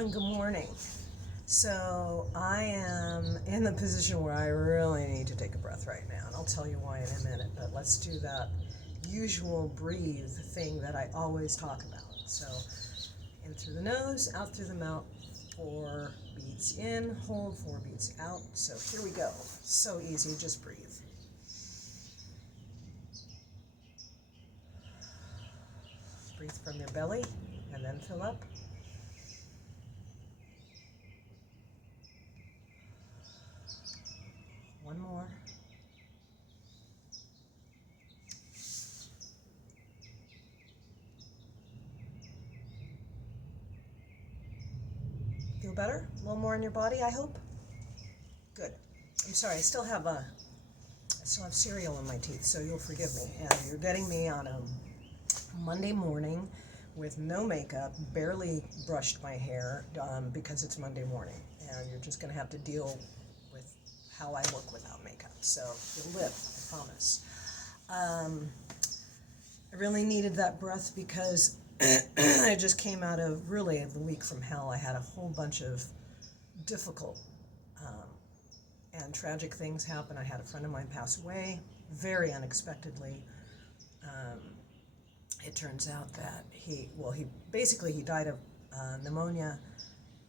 and good morning. So I am in the position where I really need to take a breath right now, and I'll tell you why in a minute, but let's do that usual breathe thing that I always talk about. So in through the nose, out through the mouth, 4 beats in, hold, 4 beats out. So here we go. So easy, just breathe. Breathe from your belly and then fill up. One more. Feel better? A little more in your body, I hope? Good. I'm sorry, I still have cereal in my teeth, so you'll forgive me. And you're getting me on a Monday morning with no makeup, barely brushed my hair because it's Monday morning. And you're just going to have to deal with how I look without makeup. So you'll live, I promise. I really needed that breath because I just came out of really the week from hell. I had a whole bunch of difficult and tragic things happen. I had a friend of mine pass away very unexpectedly. It turns out that he died of pneumonia,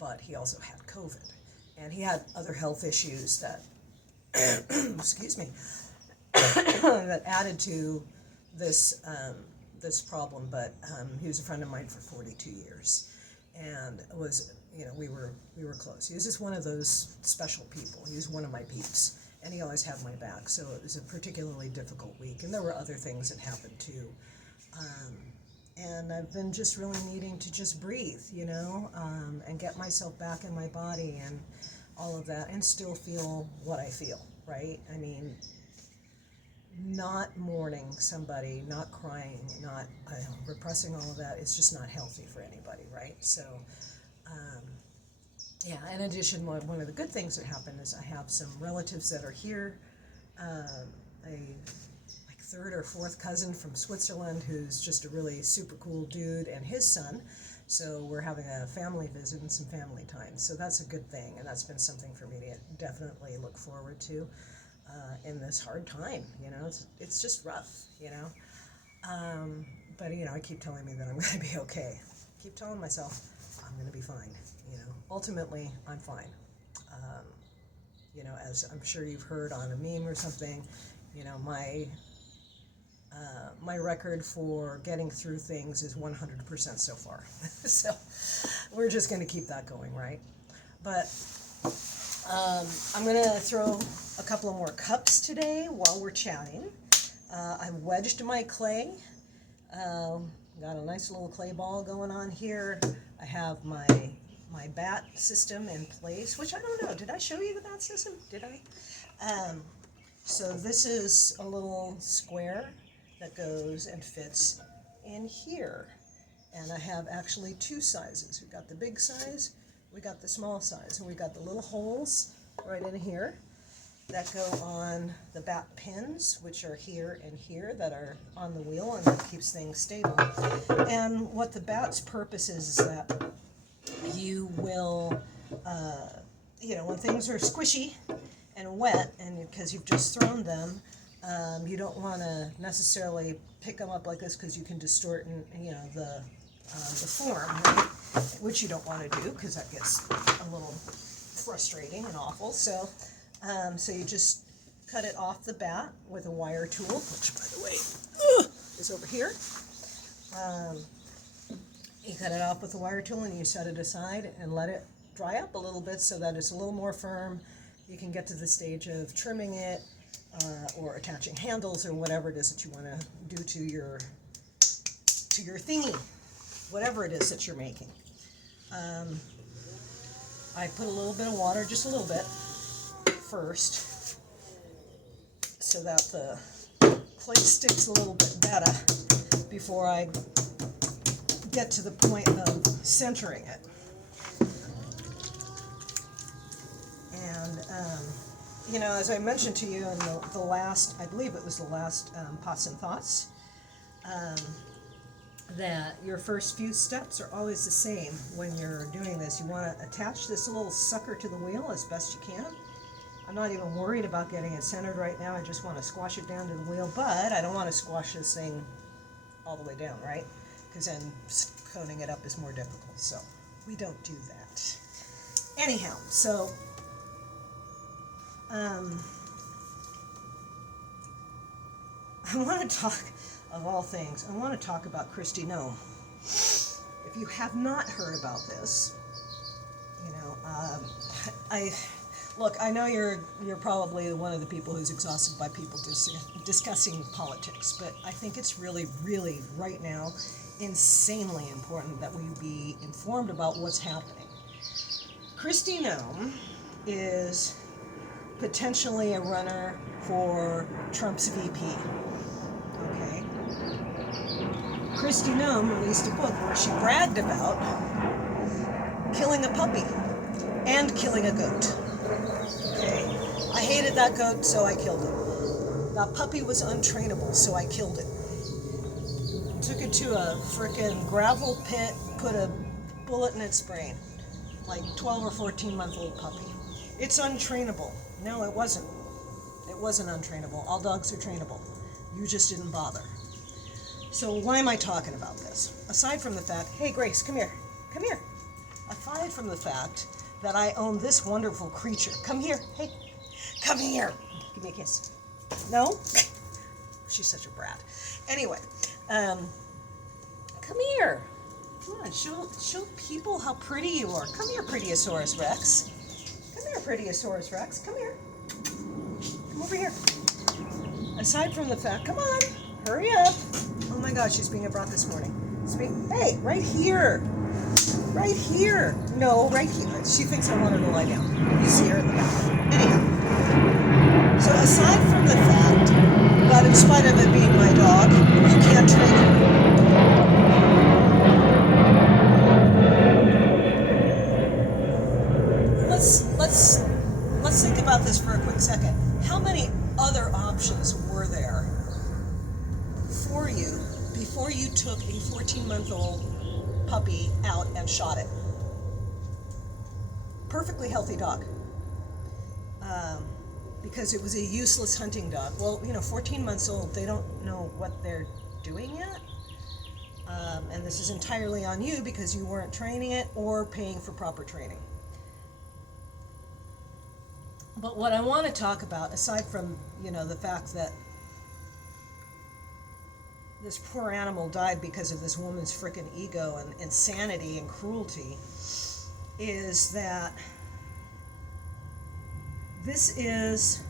but he also had COVID. And he had other health issues that, excuse me, that added to this problem. But he was a friend of mine for 42 years, and we were close. He was just one of those special people. He was one of my peeps, and he always had my back. So it was a particularly difficult week, and there were other things that happened too. And I've been just really needing to just breathe, and get myself back in my body and all of that, and still feel what I feel, right? I mean, not mourning somebody, not crying, not repressing all of that, it's just not healthy for anybody, right? So, in addition, one of the good things that happened is I have some relatives that are here, third or fourth cousin from Switzerland who's just a really super cool dude, and his son. So we're having a family visit and some family time. So that's a good thing, and that's been something for me to definitely look forward to in this hard time. It's just rough, but I keep telling me that I'm going to be okay. Keep telling myself I'm going to be fine. Ultimately I'm fine. As I'm sure you've heard on a meme or something, my record for getting through things is 100% so far. So we're just going to keep that going, right? But I'm going to throw a couple of more cups today while we're chatting. I've wedged my clay. Got a nice little clay ball going on here. I have my bat system in place, which I don't know. Did I show you the bat system? Did I? So this is a little square that goes and fits in here. And I have actually 2 sizes. We've got the big size, we got the small size, and we got the little holes right in here that go on the bat pins, which are here and here, that are on the wheel, and that keeps things stable. And what the bat's purpose is that you will, when things are squishy and wet, and because you've just thrown them, you don't want to necessarily pick them up like this because you can distort the form, right? Which you don't want to do because that gets a little frustrating and awful. So you just cut it off the bat with a wire tool, which, by the way, is over here. You cut it off with a wire tool and you set it aside and let it dry up a little bit so that it's a little more firm. You can get to the stage of trimming it or attaching handles or whatever it is that you want to do to your thingy, whatever it is that you're making. I put a little bit of water, just a little bit, first, so that the clay sticks a little bit better before I get to the point of centering it. And as I mentioned to you in the last, I believe it was the last Pots and Thoughts, that your first few steps are always the same when you're doing this. You want to attach this little sucker to the wheel as best you can. I'm not even worried about getting it centered right now. I just want to squash it down to the wheel, but I don't want to squash this thing all the way down, right? Because then coning it up is more difficult, so we don't do that. Anyhow, so I want to talk, of all things, I want to talk about Kristi Noem. If you have not heard about this, you know, look, I know you're probably one of the people who's exhausted by people discussing politics, but I think it's really, really, right now, insanely important that we be informed about what's happening. Kristi Noem is potentially a runner for Trump's VP. Okay? Kristi Noem released a book where she bragged about killing a puppy and killing a goat. Okay? I hated that goat, so I killed it. That puppy was untrainable, so I killed it. Took it to a frickin' gravel pit, put a bullet in its brain. Like 12 or 14-month-old puppy. It's untrainable. No, it wasn't. It wasn't untrainable. All dogs are trainable. You just didn't bother. So why am I talking about this? Aside from the fact, hey Grace, come here. Come here. Aside from the fact that I own this wonderful creature. Come here. Hey, come here. Give me a kiss. No? She's such a brat. Anyway, come here. Come on, show people how pretty you are. Come here, Pretiosaurus Rex. Come here, Pretiosaurus Rex. Come here. Come over here. Aside from the fact, come on, hurry up. Oh my gosh, she's being brought this morning. Hey, right here. Right here. No, right here. She thinks I want her to lie down. You see her in the back. Anyhow. So aside from the fact that in spite of it being my dog, you can't train her. Let's think about this for a quick second. How many other options were there for you before you took a 14-month-old puppy out and shot it? Perfectly healthy dog. Because it was a useless hunting dog. Well, 14 months old, they don't know what they're doing yet. And this is entirely on you because you weren't training it or paying for proper training. But what I want to talk about, aside from, the fact that this poor animal died because of this woman's frickin' ego and insanity and cruelty, is that this is,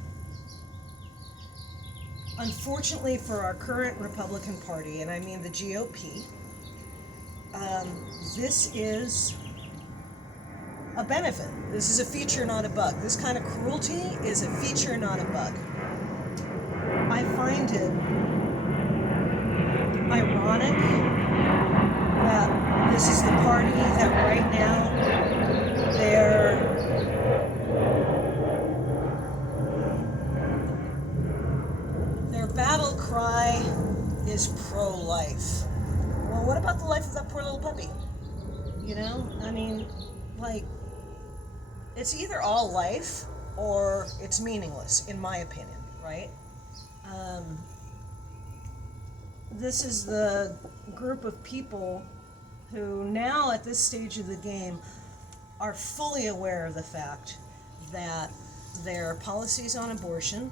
unfortunately for our current Republican Party, and I mean the GOP, this is a benefit. This is a feature, not a bug. This kind of cruelty is a feature, not a bug. I find it ironic that this is the party that right now their battle cry is pro-life. Well, what about the life of that poor little puppy? It's either all life or it's meaningless, in my opinion, right? This is the group of people who now at this stage of the game are fully aware of the fact that their policies on abortion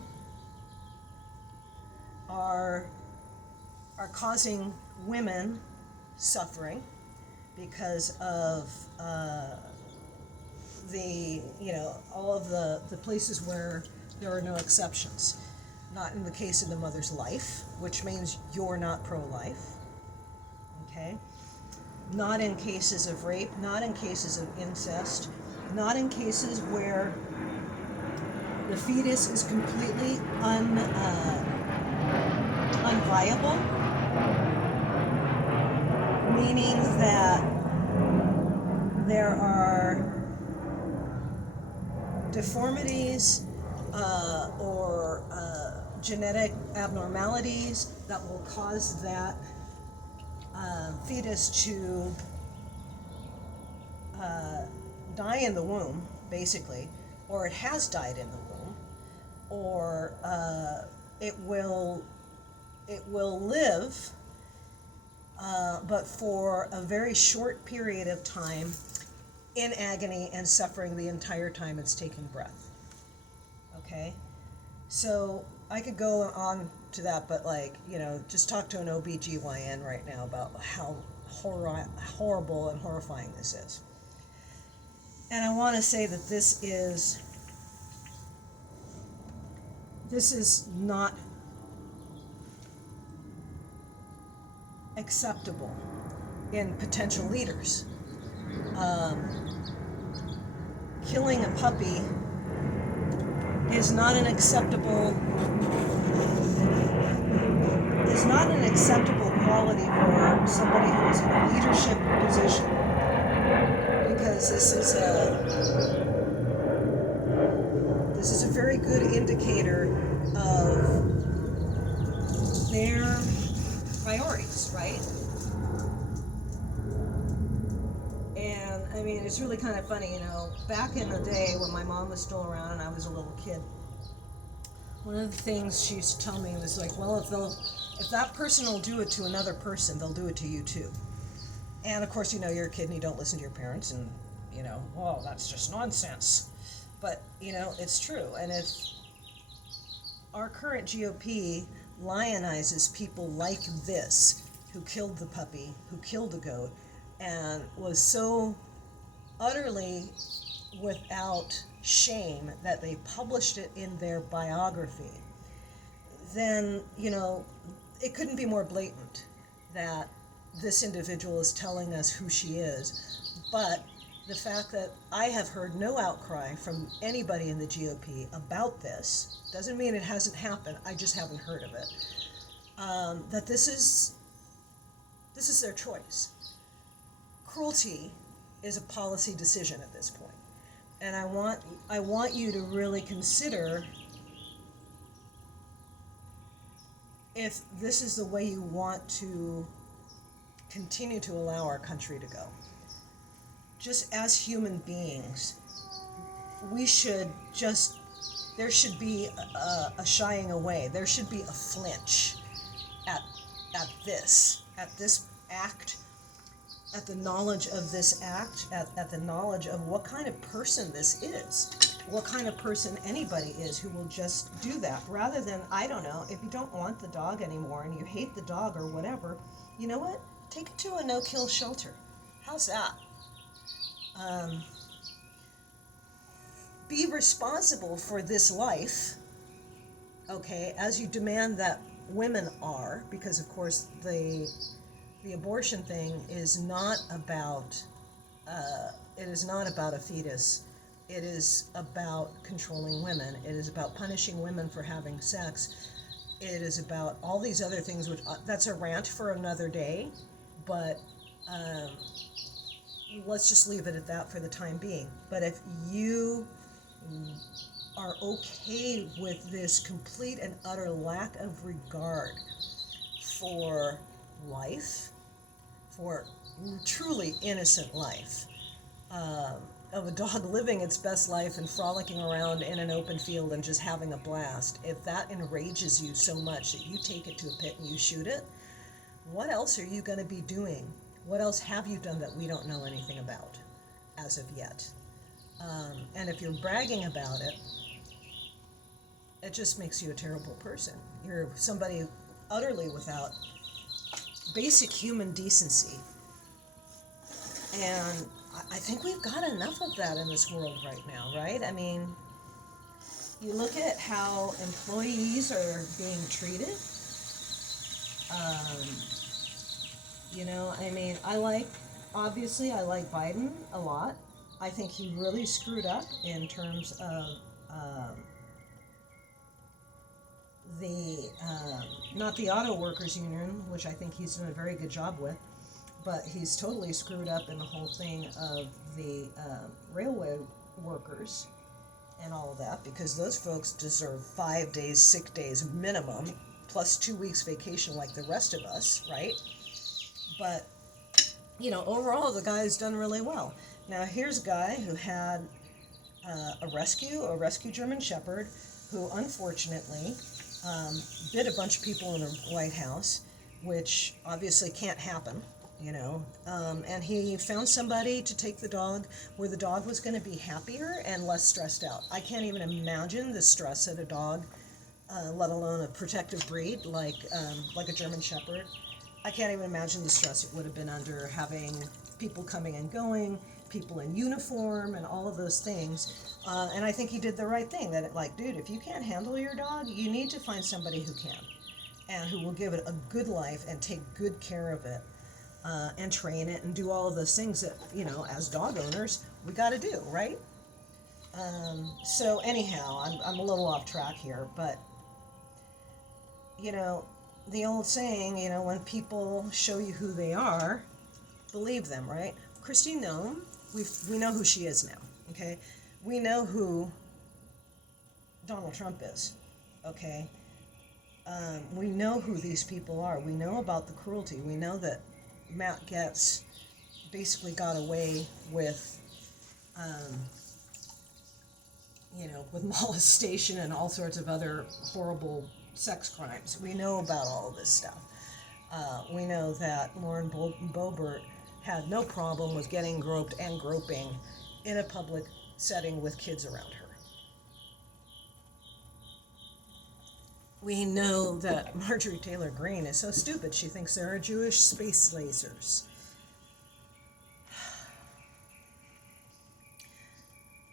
are causing women suffering because of all of the places where there are no exceptions. Not in the case of the mother's life, which means you're not pro-life, okay? Not in cases of rape, not in cases of incest, not in cases where the fetus is completely unviable, meaning that there are deformities or genetic abnormalities that will cause that fetus to die in the womb, basically, or it has died in the womb, or it will live, but for a very short period of time in agony and suffering the entire time it's taking breath. Okay? So I could go on to that, but just talk to an OBGYN right now about how horrible and horrifying this is. And I want to say that this is not acceptable in potential leaders. Killing a puppy is not an acceptable quality for somebody who is in a leadership position, because this is a very good indicator of their priorities, right? And I mean, it's really kind of funny, back in the day when my mom was still around and I was a little kid, one of the things she used to tell me was like, well, if that person will do it to another person, they'll do it to you too. And of course, you're a kid and you don't listen to your parents, and well, that's just nonsense. But it's true. And if our current GOP lionizes people like this, who killed the puppy, who killed the goat, and was so utterly without shame that they published it in their biography, then, it couldn't be more blatant that this individual is telling us who she is. But the fact that I have heard no outcry from anybody in the GOP about this doesn't mean it hasn't happened. I just haven't heard of it. That this is their choice. Cruelty is a policy decision at this point. And I want you to really consider if this is the way you want to continue to allow our country to go. Just as human beings, there should be a shying away. There should be a flinch at this act, at the knowledge of this act, at the knowledge of what kind of person this is, what kind of person anybody is who will just do that, rather than, I don't know, if you don't want the dog anymore and you hate the dog or whatever, you know what? Take it to a no-kill shelter. How's that? Be responsible for this life, okay, as you demand that women are, because of course the abortion thing is not about a fetus. It is about controlling women. It is about punishing women for having sex. It is about all these other things, which that's a rant for another day, but let's just leave it at that for the time being. But if you are okay with this complete and utter lack of regard for life, for truly innocent life, of a dog living its best life and frolicking around in an open field and just having a blast, if that enrages you so much that you take it to a pit and you shoot it, what else are you going to be doing? What else have you done that we don't know anything about as of yet? And if you're bragging about it, it just makes you a terrible person. You're somebody utterly without basic human decency. And I think we've got enough of that in this world right now, right? I mean, you look at how employees are being treated. I like Biden a lot. I think he really screwed up in terms of not the auto workers union, which I think he's done a very good job with, but he's totally screwed up in the whole thing of the railway workers and all of that, because those folks deserve 5 days, 6 days minimum, plus 2 weeks vacation like the rest of us, right? But, overall, the guy's done really well. Now, here's a guy who had a rescue German Shepherd, who unfortunately bit a bunch of people in the White House, which obviously can't happen. And he found somebody to take the dog where the dog was going to be happier and less stressed out. I can't even imagine the stress that a dog, let alone a protective breed like a German Shepherd. I can't even imagine the stress it would have been under, having people coming and going, people in uniform, and all of those things. And I think he did the right thing. Dude, if you can't handle your dog, you need to find somebody who can, and who will give it a good life and take good care of it, and train it and do all of those things that, as dog owners, we got to do, right? So anyhow, I'm a little off track here, but, the old saying, when people show you who they are, believe them, right? Kristi Noem, we know who she is now, okay? We know who Donald Trump is, okay? We know who these people are. We know about the cruelty. We know that Matt Gaetz basically got away with, with molestation and all sorts of other horrible sex crimes. We know about all of this stuff. We know that Lauren Boebert had no problem with getting groped and groping in a public setting with kids around her. We know that Marjorie Taylor Greene is so stupid she thinks there are Jewish space lasers.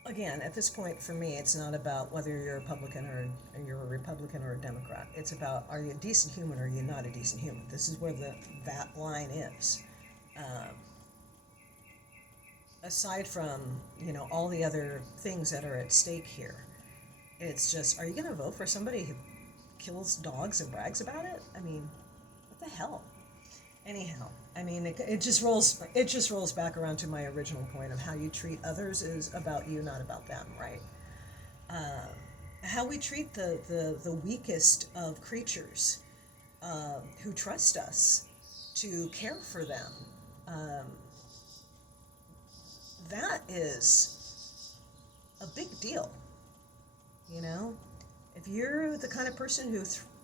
Again, at this point, for me, it's not about whether you're a Republican or a Democrat. It's about, are you a decent human or are you not a decent human? This is where that line is. Aside from, all the other things that are at stake here, it's just, are you going to vote for somebody who kills dogs and brags about it? I mean, what the hell? Anyhow, it just rolls back around to my original point of how you treat others is about you, not about them, right? How we treat the weakest of creatures who trust us to care for them, that is a big deal, If you're the kind of person who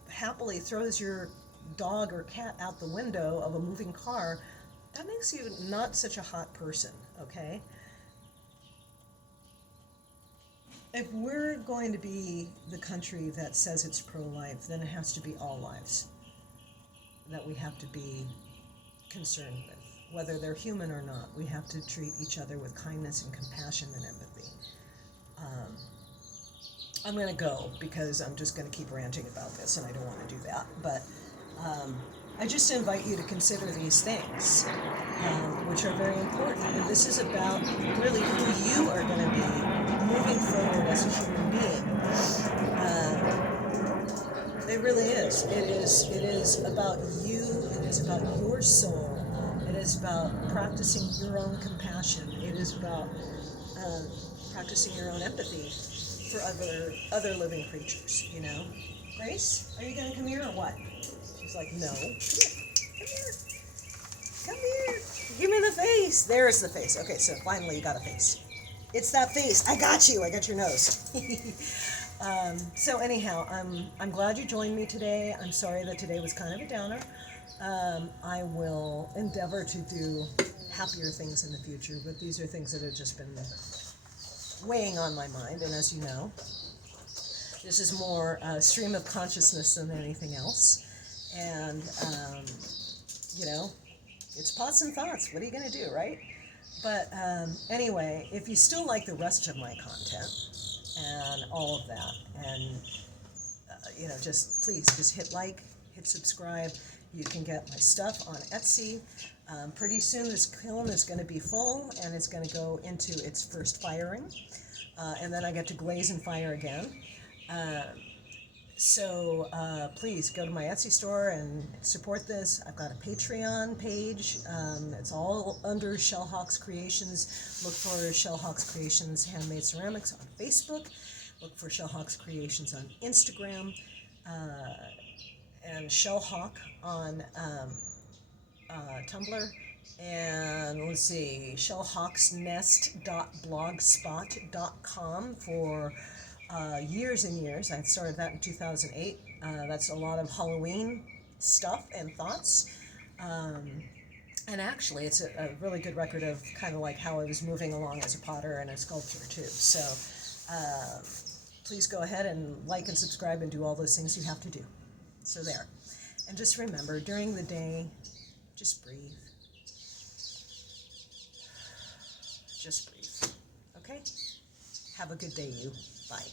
happily throws your dog or cat out the window of a moving car, that makes you not such a hot person, okay? If we're going to be the country that says it's pro-life, then it has to be all lives that we have to be concerned with. Whether they're human or not, we have to treat each other with kindness and compassion and empathy. I'm going to go because I'm just going to keep ranting about this, and I don't want to do that. But I just invite you to consider these things, which are very important. And this is about really who you are going to be moving forward as a human being. It really is. It is about you. It is about your soul. It is about practicing your own compassion. It is about practicing your own empathy for other living creatures, Grace, are you going to come here or what? She's like, no. Come here. Give me the face. There's the face. Okay, so finally you got a face. It's that face. I got you. I got your nose. So anyhow, I'm glad you joined me today. I'm sorry that today was kind of a downer. I will endeavor to do happier things in the future, but these are things that have just been weighing on my mind, and as you know, this is more a stream of consciousness than anything else, and it's pots and thoughts. What are you going to do, right? But anyway, if you still like the rest of my content and all of that, and just hit like, hit subscribe. You can get my stuff on Etsy. Pretty soon this kiln is going to be full, and it's going to go into its first firing, and then I get to glaze and fire again. So please go to my Etsy store and support this. I've got a Patreon page. It's all under ShellHawk's Creations. Look for ShellHawk's Creations Handmade Ceramics on Facebook. Look for ShellHawk's Creations on Instagram. And ShellHawk on Tumblr. And let's see, shellhawksnest.blogspot.com for years and years. I started that in 2008. That's a lot of Halloween stuff and thoughts. And actually, it's a really good record of kind of like how I was moving along as a potter and a sculptor too. So please go ahead and like and subscribe and do all those things you have to do. So there. And just remember, during the day, just breathe. Just breathe. Okay? Have a good day, you. Bye.